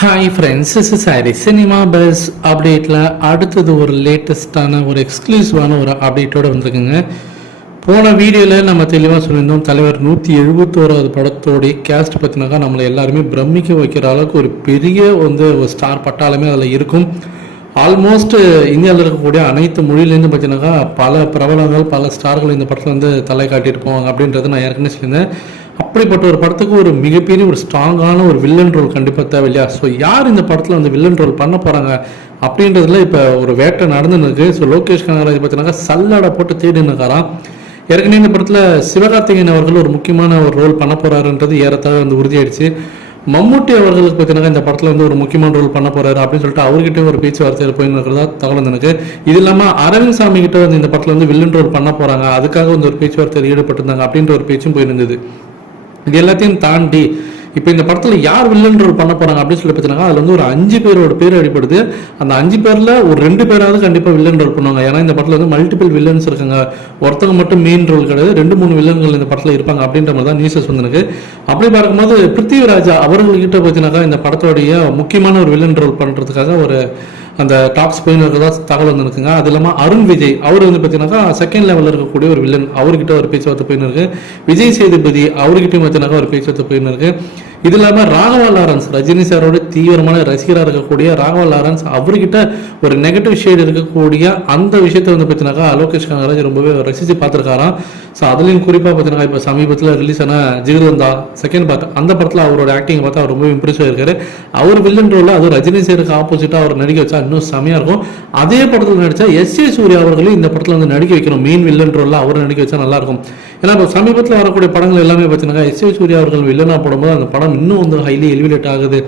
Hi friends is சாரி cinema buzz அப்டேட்டில் அடுத்தது ஒரு லேட்டஸ்டான ஒரு எக்ஸ்க்ளூசிவான ஒரு அப்டேட்டோடு வந்திருக்குங்க. போன வீடியோவில் நம்ம தெளிவாக சொல்லியிருந்தோம் தலைவர் நூற்றி எழுபத்தோராவது படத்தோடைய கேஸ்ட் பற்றினாக்கா நம்மளை எல்லாருமே பிரமிக்க வைக்கிற அளவுக்கு ஒரு பெரிய வந்து ஒரு ஸ்டார் பட்டாலுமே அதில் இருக்கும். ஆல்மோஸ்ட் இந்தியாவில் இருக்கக்கூடிய அனைத்து மொழியிலேருந்து பார்த்தீங்கன்னாக்கா பல பிரபலங்கள் பல ஸ்டார்கள் இந்த படத்தில் வந்து தலை காட்டிட்டு போவாங்க அப்படின்றத நான் ஏற்கனவே சொல்லியிருந்தேன். அப்படிப்பட்ட ஒரு படத்துக்கு ஒரு மிகப்பெரிய ஒரு ஸ்ட்ராங்கான ஒரு வில்லன் ரோல் கண்டிப்பாக தேவை இல்லையா? ஸோ யார் இந்த படத்தில் வந்து வில்லன் ரோல் பண்ண போகிறாங்க அப்படின்றதுல இப்போ ஒரு வேட்டை நடந்துன்னு ஸோ லோகேஷ் கனகராஜ் பார்த்தீங்கன்னா சல்லடை போட்டு தேடின்னு இருக்காராம் ஏற்கனவே இந்த படத்தில் சிவகார்த்திகேயன் அவர்கள் ஒரு முக்கியமான ஒரு ரோல் பண்ண போகிறாருன்றது ஏறத்தாழ வந்து உறுதியாயிடுச்சு. மம்முட்டி அவர்களுக்கு பார்த்தீங்கன்னா இந்த படத்தில் வந்து ஒரு முக்கியமான ரோல் பண்ண போறாரு அப்படின்னு சொல்லிட்டு அவர்கிட்ட ஒரு பேச்சுவார்த்தையில் போயின்னு இருக்கிறதா தகவல் எனக்கு இது இல்லாமல் அரவிந்த் சாமி கிட்ட வந்து இந்த படத்தில் வந்து வில்லன் ரோல் பண்ண போறாங்க. அதுக்காக வந்து ஒரு பேச்சுவார்த்தையில் ஈடுபட்டிருந்தாங்க அப்படின்ற ஒரு பேச்சும் போயிருந்தது. இது எல்லாத்தையும் தாண்டி இப்போ இந்த படத்தில் யார் வில்லன் ரோல் பண்ண போறாங்க அப்படின்னு சொல்லி பார்த்தீங்கன்னா அதில் வந்து ஒரு அஞ்சு பேரோட பேர் அடிப்படுது அந்த அஞ்சு பேரில் ஒரு ரெண்டு பேராவது கண்டிப்பாக வில்லன் ரோல் பண்ணுவாங்க. ஏன்னா இந்த படத்தில் வந்து மல்டிபிள் வில்லன்ஸ் இருக்காங்க. ஒருத்தவங்க மட்டும் மெயின் ரோல் கிடையாது. ரெண்டு மூணு வில்லன்கள் இந்த படத்தில் இருப்பாங்க அப்படின்ற மாதிரி தான் நியூஸஸ் வந்துருக்கு அப்படி பார்க்கும்போது பிருத்திவிராஜா அவர்கள்கிட்ட பார்த்தீங்கன்னாக்கா இந்த படத்தோடைய முக்கியமான ஒரு வில்லன் ரோல் பண்ணுறதுக்காக ஒரு அந்த டாப்ஸ் போயின்னு இருக்கிறதா தகவல் வந்துருக்குங்க. அது இல்லாமல் அருண் விஜய் அவர் வந்து பார்த்தீங்கன்னாக்கா செகண்ட் லெவலில் இருக்கக்கூடிய ஒரு வில்லன் அவர்கிட்ட ஒரு பேச்சுவார்த்தை போயின்னு இருக்கு. விஜய் சேதுபதி அவர்கிட்டயும் பார்த்தீங்கன்னாக்கா ஒரு பேச்சுவார்த்தை போயின்னு இருக்கு. இது இல்லாமல் ராகவா லாரன்ஸ் ரஜினி சாரோட தீவிரமான ரசிகராக இருக்கக்கூடிய ராகவா லாரன்ஸ் அவர்கிட்ட ஒரு நெகட்டிவ் ஷேட் இருக்கக்கூடிய அந்த விஷயத்தை வந்து பார்த்தீங்கன்னாக்கா லோகேஷ் கனகராஜ் ரொம்பவே ரசித்து பார்த்துருக்காராம். ஸோ அதுலேயும் குறிப்பாக பார்த்தீங்கன்னா இப்போ சமீபத்தில் ரிலீஸ் ஆன ஜிகிருந்தா செகண்ட் பார்ட் அந்த படத்தில் அவரோட ஆக்டிங் பார்த்தா அவர் ரொம்ப இம்ப்ரெஸ் ஆயிருக்காரு. அவர் வில்லன் ரோலில் அது ரஜினி சேருக்கு ஆப்போசிட்டாக அவர் நடிக்க வச்சா இன்னும் செமையாக இருக்கும். அதே படத்தில் நடித்தா எஸ் ஏ சூர்யா அவர்களையும் இந்த படத்தில் வந்து நடிக்க வைக்கணும். மெயின் வில்லன் ரோலில் அவர் நடிக்க வச்சா நல்லா இருக்கும். ஏன்னா இப்போ சமீபத்தில் வரக்கூடிய படங்கள் எல்லாமே பார்த்தீங்கன்னா எஸ் ஏ சூர்யா அவர்கள் வில்லனாக போடும்போது அந்த படம் இன்னும் வந்து ஹைலி எலிவேட் ஆகுது.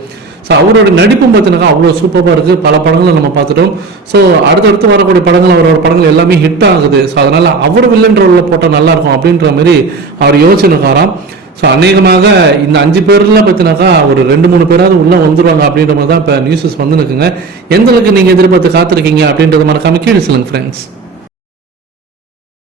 ஸோ அவரோட நடிப்பும் பார்த்தீங்கன்னா அவ்வளோ சூப்பராக இருக்குது பல படங்களை நம்ம பார்த்துட்டோம். ஸோ அடுத்தடுத்து வரக்கூடிய படங்கள் அவரோட படங்கள் எல்லாமே ஹிட் ஆகுது. ஸோ அதனால் அவர் வில்லன் ரோலில் போட்டால் நல்லாயிருக்கும் அப்படின்ற மாதிரி அவர் யோசனைக்காராம் ஸோ அநேகமாக இந்த அஞ்சு பேர்லாம் பார்த்தினாக்கா ஒரு ரெண்டு மூணு பேராவது உள்ளே வந்துருவாங்க அப்படின்ற மாதிரி தான் இப்போ நியூஸஸ் வந்து இருக்குங்க எந்த அளவுக்கு நீங்கள் எதிர்பார்த்து காத்திருக்கீங்க அப்படின்றது மறக்காமல் கீழே சொல்லுங்கள் ஃப்ரெண்ட்ஸ்